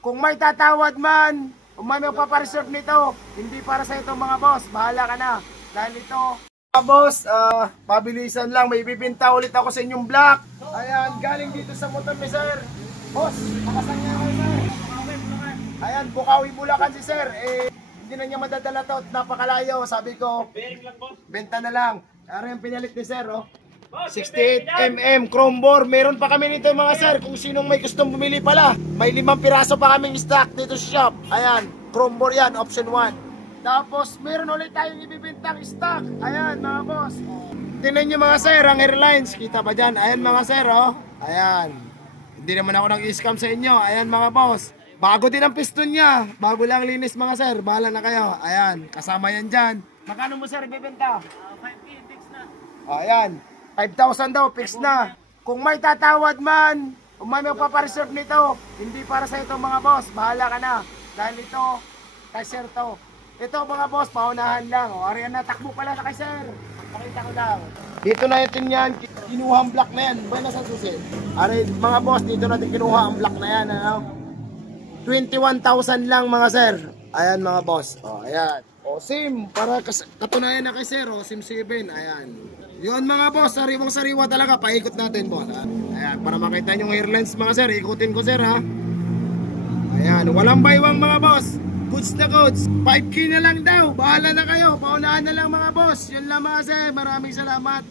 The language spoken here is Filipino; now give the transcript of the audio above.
Kung may tatawad man, kung may magpapareserve nito, hindi para sa ito mga boss, bahala ka na. Dahil ito, mga boss, pabilisan lang, may ibibinta ulit ako sa inyong black. Ayan, galing dito sa motor ni sir. Boss, makasan niya kayo sir. Ayan, Bukawi, Bulacan si sir. Hindi na niya madadala to, napakalayo. Sabi ko, benta na lang. Ano yung pinalit ni sir, oh? 68mm chrome bore. Meron pa kami nito mga sir. Kung sinong may gustong bumili pala, may 5 piraso pa kaming stock dito sa shop. Ayan, chrome bore yan, option 1. Tapos meron ulit tayong ibibintang stock. Ayan mga boss. Tingnan nyo mga sir, ang airlines. Kita pa dyan. Ayan mga sir, oh. Ayan. Hindi naman ako nag-scam sa inyo. Ayan mga boss. Bago din ang piston niya. Bago lang linis mga sir. Bahala na kayo. Ayan, kasama yan dyan. Magkano mo sir ibibenta? 5K, fix na. Ayan. 5,000 daw, fix na. Kung may tatawad man, kung may magpapareserve nito, hindi para sa ito mga boss, bahala ka na. Dahil ito, kay sir to. Ito mga boss, paunahan lang. O, ariyan na, takbo pala na kay sir. Pakita ko lang. Dito na natin yan, kinuha ang block na yan. Ba nasa susi? Ari, mga boss, dito natin kinuha ang block na yan. Ano? 21,000 lang mga sir. Ayan mga boss. O, ayan. O, SIM, para katunayan na kay sir. O, SIM 7, ayan. Yun mga boss, sariwang sariwa talaga. Paikot natin boss. Ayan, para makita yung airlines mga sir. Ikutin ko sir ha. Ayan, walang baywang mga boss. Goods na goods. 5K na lang daw. Bahala na kayo. Paunahan na lang mga boss. Yun lang mga sir. Maraming salamat.